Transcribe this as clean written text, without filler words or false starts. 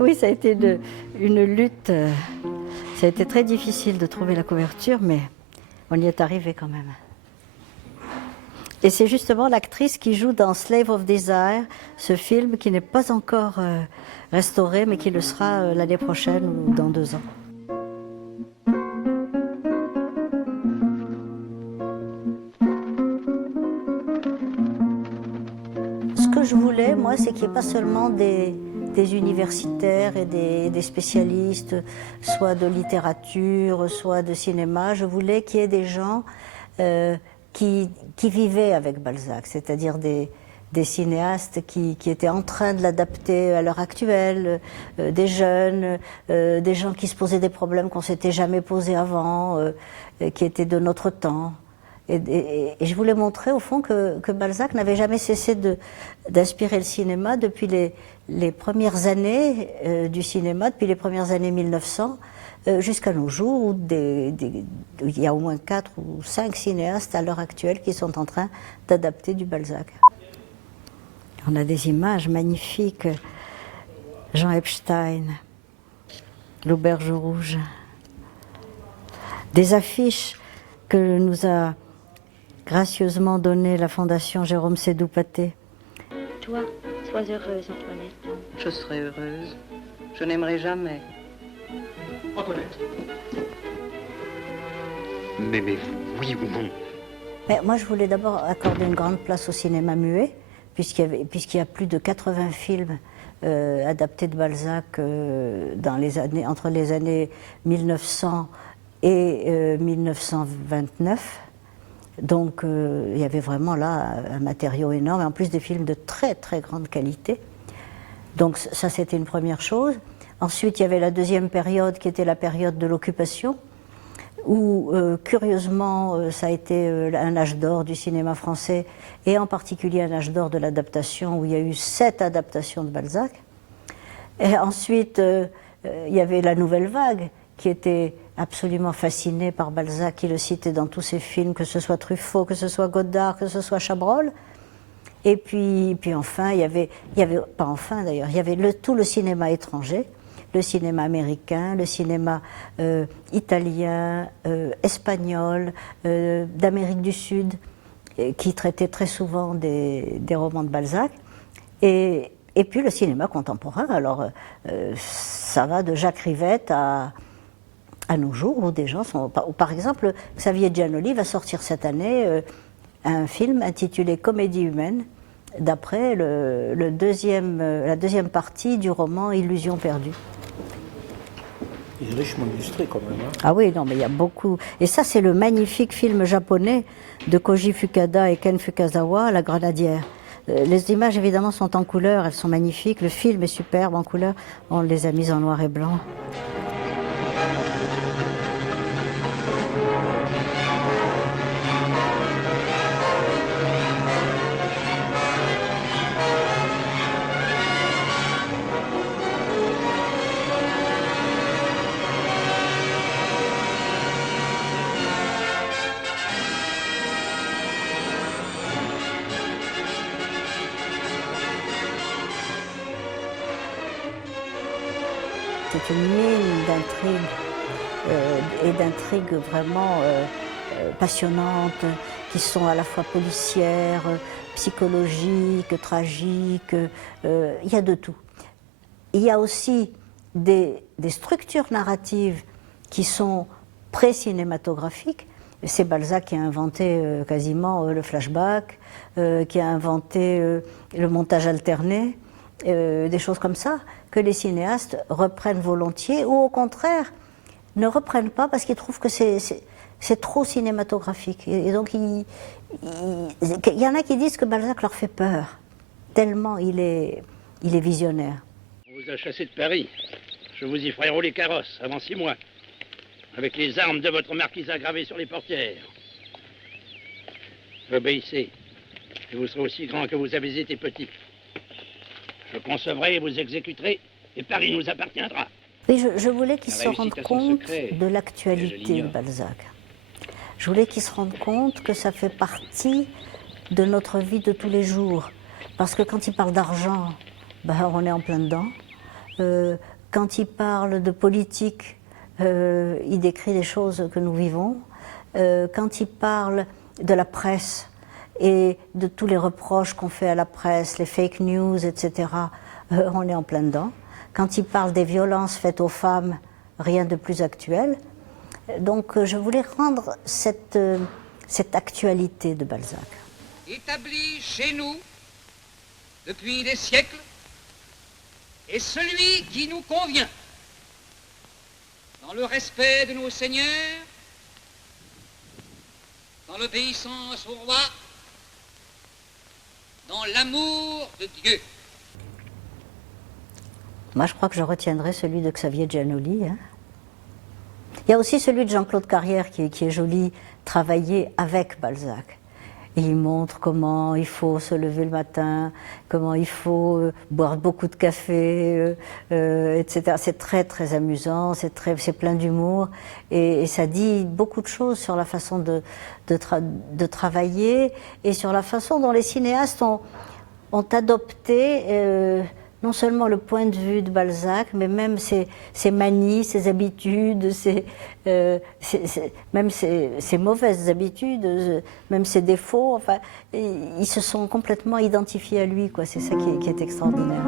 Oui, ça a été une lutte. Ça a été très difficile de trouver la couverture, mais on y est arrivé quand même. Et c'est justement l'actrice qui joue dans Slave of Desire, ce film qui n'est pas encore restauré, mais qui le sera l'année prochaine ou dans 2 ans. Ce que je voulais, moi, c'est qu'il n'y ait pas seulement des universitaires et des spécialistes, soit de littérature, soit de cinéma. Je voulais qu'il y ait des gens qui vivaient avec Balzac, c'est-à-dire des cinéastes qui étaient en train de l'adapter à l'heure actuelle, des jeunes, des gens qui se posaient des problèmes qu'on ne s'était jamais posés avant, qui étaient de notre temps. Et je voulais montrer au fond que Balzac n'avait jamais cessé d'inspirer le cinéma depuis les premières années du cinéma, depuis les premières années 1900, jusqu'à nos jours, où il y a au moins 4 ou 5 cinéastes à l'heure actuelle qui sont en train d'adapter du Balzac. On a des images magnifiques, Jean Epstein, l'Auberge rouge, des affiches que nous a gracieusement donné la Fondation Jérôme Sédou-Paté. Toi, sois heureuse, Antoinette. Je serai heureuse. Je n'aimerai jamais. Antoinette. M'aimez-vous, oui ou non? Mais moi, je voulais d'abord accorder une grande place au cinéma muet, puisqu'il y a plus de 80 films adaptés de Balzac entre les années 1900 et 1929. Donc il y avait vraiment là un matériau énorme, et en plus des films de très très grande qualité. Donc ça, c'était une première chose. Ensuite, il y avait la deuxième période qui était la période de l'occupation, où curieusement ça a été un âge d'or du cinéma français, et en particulier un âge d'or de l'adaptation, où il y a eu 7 adaptations de Balzac. Et ensuite, il y avait la nouvelle vague, qui était absolument fasciné par Balzac, qui le citait dans tous ses films, que ce soit Truffaut, que ce soit Godard, que ce soit Chabrol. Et puis enfin, il y avait pas enfin d'ailleurs, il y avait tout le cinéma étranger, le cinéma américain, le cinéma italien, espagnol, d'Amérique du Sud, qui traitait très souvent des romans de Balzac. Et puis le cinéma contemporain, alors ça va de Jacques Rivette à nos jours, où des gens sont... Par exemple, Xavier Giannoli va sortir cette année un film intitulé Comédie humaine, d'après la deuxième partie du roman Illusion perdue. Il est richement illustré quand même. Hein. Ah oui, non, mais il y a beaucoup... Et ça, c'est le magnifique film japonais de Koji Fukada et Ken Fukazawa, La Grenadière. Les images, évidemment, sont en couleur, elles sont magnifiques. Le film est superbe en couleur. On les a mises en noir et blanc. C'est une mine d'intrigues et d'intrigues vraiment passionnantes, qui sont à la fois policières, psychologiques, tragiques. Il y a de tout. Il y a aussi des structures narratives qui sont pré-cinématographiques. C'est Balzac qui a inventé quasiment le flashback, qui a inventé le montage alterné, des choses comme ça, que les cinéastes reprennent volontiers, ou au contraire ne reprennent pas parce qu'ils trouvent que c'est trop cinématographique. Et donc il y en a qui disent que Balzac leur fait peur, tellement il est visionnaire. On vous a chassé de Paris. Je vous y ferai rouler carrosse avant 6 mois, avec les armes de votre marquise gravées sur les portières. Obéissez, et vous serez aussi grand que vous avez été petit. Je concevrai et vous exécuterai, et Paris nous appartiendra. Oui, je voulais qu'ils se rendent compte de l'actualité de Balzac. Je voulais qu'ils se rendent compte que ça fait partie de notre vie de tous les jours. Parce que quand il parle d'argent, ben, on est en plein dedans. Quand il parle de politique, il décrit des choses que nous vivons. Quand il parle de la presse et de tous les reproches qu'on fait à la presse, les fake news, etc., on est en plein dedans. Quand il parle des violences faites aux femmes, rien de plus actuel. Donc je voulais rendre cette actualité de Balzac. Établi chez nous depuis des siècles est celui qui nous convient, dans le respect de nos seigneurs, dans l'obéissance au roi, dans l'amour de Dieu. Moi, je crois que je retiendrai celui de Xavier Giannoli. Hein. Il y a aussi celui de Jean-Claude Carrière qui est joli, travailler avec Balzac. Et il montre comment il faut se lever le matin, comment il faut boire beaucoup de café, etc. C'est très très amusant, c'est plein d'humour et ça dit beaucoup de choses sur la façon de travailler et sur la façon dont les cinéastes ont adopté non seulement le point de vue de Balzac, mais même ses manies, ses habitudes, même ses mauvaises habitudes, même ses défauts. Enfin, ils se sont complètement identifiés à lui, quoi. C'est ça qui est extraordinaire.